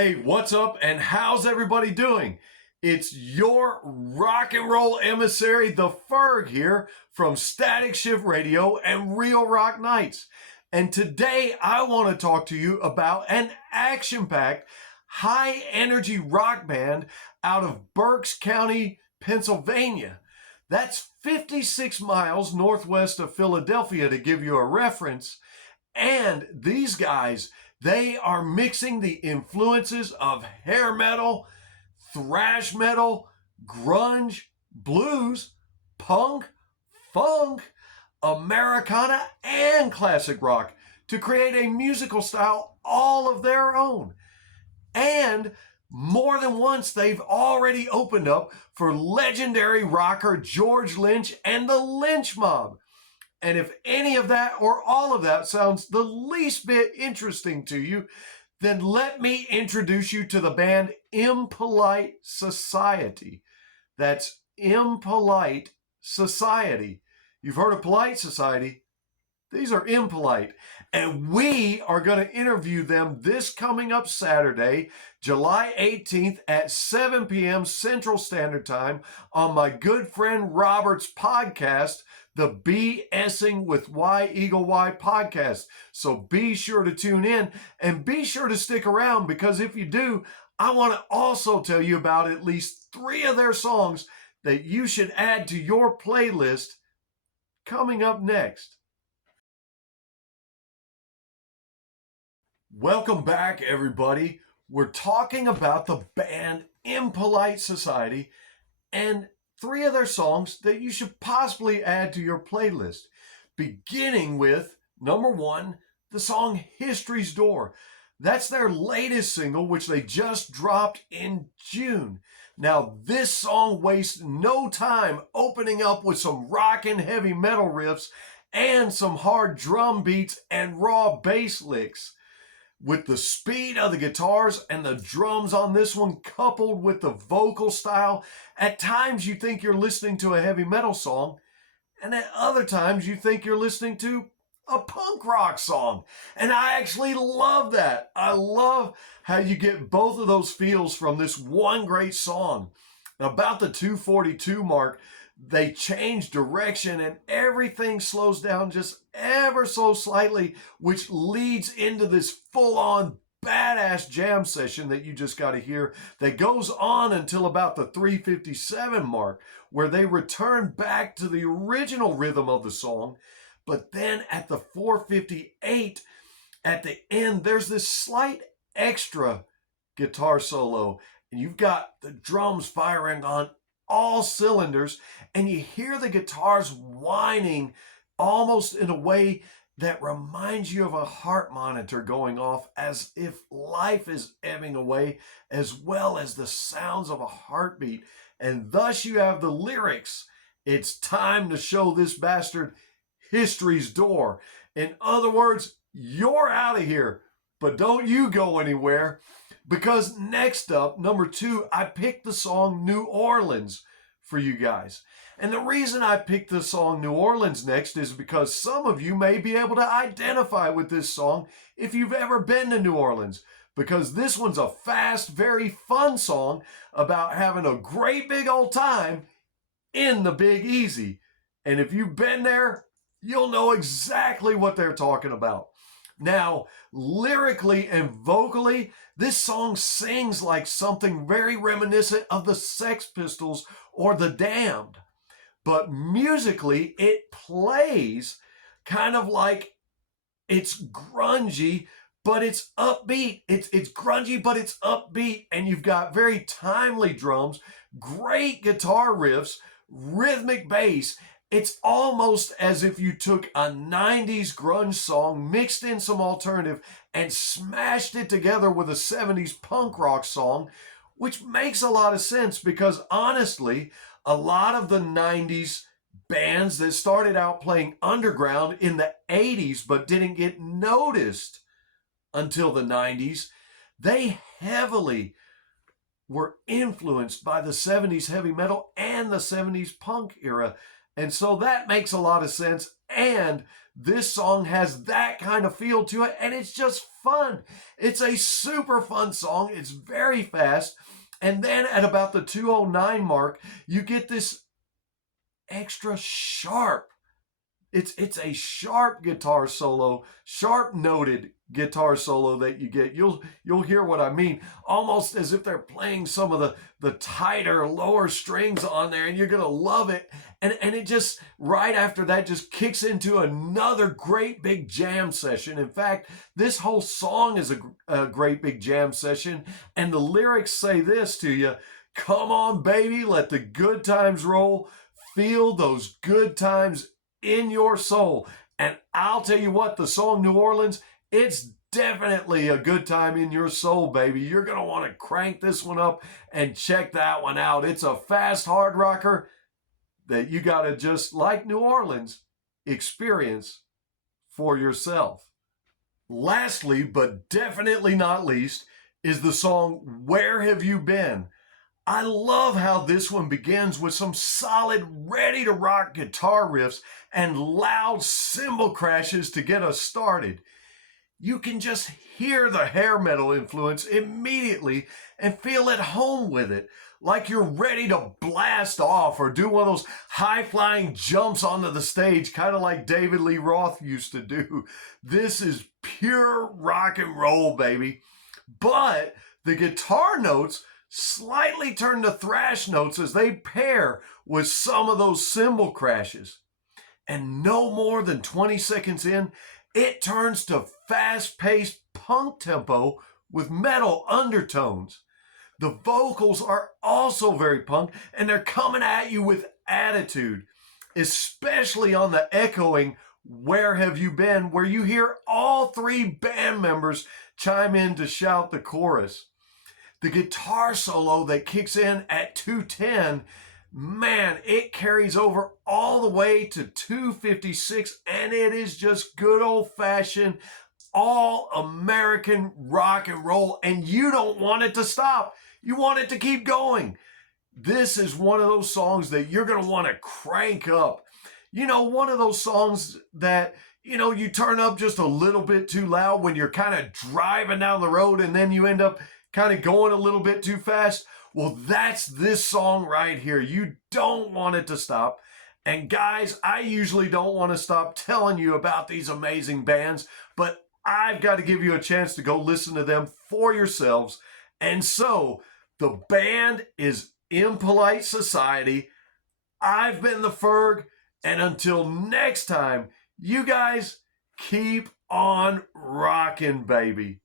Hey, what's up and how's everybody doing? It's your rock and roll emissary, the Ferg here from Static Shift Radio and Real Rock Nights. And today I want to talk to you about an action-packed, high-energy rock band out of Berks County, Pennsylvania. That's 56 miles northwest of Philadelphia to give you a reference. And these guys, they are mixing the influences of hair metal, thrash metal, grunge, blues, punk, funk, Americana, and classic rock to create a musical style all of their own. And more than once, they've already opened up for legendary rocker George Lynch and the Lynch Mob. And if any of that or all of that sounds the least bit interesting to you, then let me introduce you to the band ImpoliteSociety. That's ImpoliteSociety. You've heard of Polite Society. These are Impolite. And we are going to interview them this coming up Saturday, July 18th at 7 p.m. Central Standard Time on my good friend Robert's podcast, the BS-ingWithY-Eagle-Y podcast. So be sure to tune in and be sure to stick around, because if you do, I want to also tell you about at least 3 of their songs that you should add to your playlist coming up next. Welcome back, everybody. We're talking about the band ImpoliteSociety and 3 of their songs that you should possibly add to your playlist, beginning with number 1, the song History's Door. That's their latest single, which they just dropped in June. Now, this song wastes no time opening up with some rockin' heavy metal riffs and some hard drum beats and raw bass licks. With the speed of the guitars and the drums on this one, coupled with the vocal style, at times you think you're listening to a heavy metal song, and at other times you think you're listening to a punk rock song. And I actually love that. I love how you get both of those feels from this one great song. About the 2:42 mark, they change direction and everything slows down just ever so slightly, which leads into this full-on badass jam session that you just got to hear that goes on until about the 3:57 mark, where they return back to the original rhythm of the song. But then at the 4:58, at the end, there's this slight extra guitar solo, and you've got the drums firing on all cylinders, and you hear the guitars whining almost in a way that reminds you of a heart monitor going off, as if life is ebbing away, as well as the sounds of a heartbeat. And thus you have the lyrics, "It's time to show this bastard history's door." In other words, you're out of here, but don't you go anywhere. Because next up, number 2, I picked the song New Orleans for you guys. And the reason I picked the song New Orleans next is because some of you may be able to identify with this song if you've ever been to New Orleans. Because this one's a fast, very fun song about having a great big old time in the Big Easy. And if you've been there, you'll know exactly what they're talking about. Now, lyrically and vocally, this song sings like something very reminiscent of the Sex Pistols or the Damned. But musically, it plays kind of like it's grungy, but it's upbeat. It's grungy, but it's upbeat. And you've got very timely drums, great guitar riffs, rhythmic bass. It's almost as if you took a 90s grunge song, mixed in some alternative, and smashed it together with a 70s punk rock song, which makes a lot of sense because, honestly, a lot of the 90s bands that started out playing underground in the 80s but didn't get noticed until the 90s, they heavily were influenced by the 70s heavy metal and the 70s punk era. And so that makes a lot of sense. And this song has that kind of feel to it, and it's just fun. It's a super fun song. It's very fast. And then at about the 209 mark, you get this extra sharp. It's a sharp guitar solo, sharp noted guitar solo that you get. You'll hear what I mean, almost as if they're playing some of the tighter, lower strings on there, and you're gonna love it. And it just, right after that, just kicks into another great big jam session. In fact, this whole song is a great big jam session, and the lyrics say this to you: come on, baby, let the good times roll. Feel those good times in your soul. And I'll tell you what, the song New Orleans, it's definitely a good time in your soul, baby. You're going to want to crank this one up and check that one out. It's a fast hard rocker that you got to, just like New Orleans, experience for yourself. Lastly, but definitely not least, is the song Where Have You Been? I love how this one begins with some solid, ready-to-rock guitar riffs and loud cymbal crashes to get us started. You can just hear the hair metal influence immediately and feel at home with it, like you're ready to blast off or do one of those high-flying jumps onto the stage, kind of like David Lee Roth used to do. This is pure rock and roll, baby. But the guitar notes slightly turn to thrash notes as they pair with some of those cymbal crashes. And no more than 20 seconds in, it turns to fast-paced punk tempo with metal undertones. The vocals are also very punk, and they're coming at you with attitude, especially on the echoing Where Have You Been, where you hear all three band members chime in to shout the chorus. The guitar solo that kicks in at 210, man, it carries over all the way to 256, and it is just good old-fashioned, all-American rock and roll, and you don't want it to stop. You want it to keep going. This is one of those songs that you're going to want to crank up. You know, one of those songs that, you know, you turn up just a little bit too loud when you're kind of driving down the road and then you end up kind of going a little bit too fast. Well, that's this song right here. You don't want it to stop. And guys, I usually don't want to stop telling you about these amazing bands, but I've got to give you a chance to go listen to them for yourselves. And so the band is Impolite Society. I've been the Ferg, and until next time, you guys keep on rocking, baby.